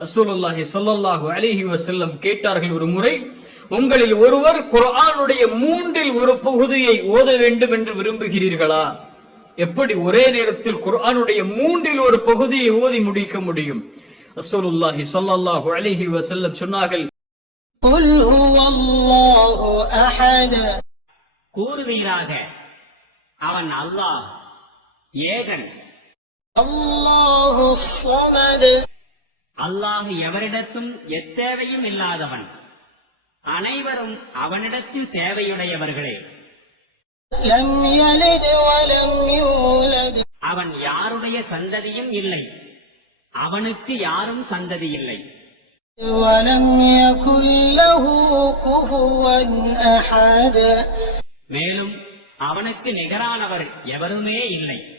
அசூலுல்லாஹி சொல்லல்லாஹு அலிஹி வசல்லம் கேட்டார்கள் ஒரு முறை உங்களில் ஒருவர் குரானுடைய மூன்றில் ஒரு பகுதியை ஓத வேண்டும் என்று விரும்புகிறீர்களா? எப்படி ஒரே நேரத்தில் குரானுடைய மூன்றில் ஒரு பகுதியை ஓதி முடிக்க முடியும்? அசூலுல்லாஹி சொல்லல்லாஹு அலிஹி வசல்லம் சொன்னார்கள் கூறுவீராக அவன் அல்லாஹ் ஏகன். அல்லாஹு அல்லாஹ் எவரிடத்தும் எத்தேவையும் இல்லாதவன். அனைவரும் அவனிடத்தில் தேவையுடையவர்களே. அவன் யாருடைய சந்ததியும் இல்லை. அவனுக்கு யாரும் சந்ததி இல்லை. மேலும் அவனுக்கு நிகரானவர் எவருமே இல்லை.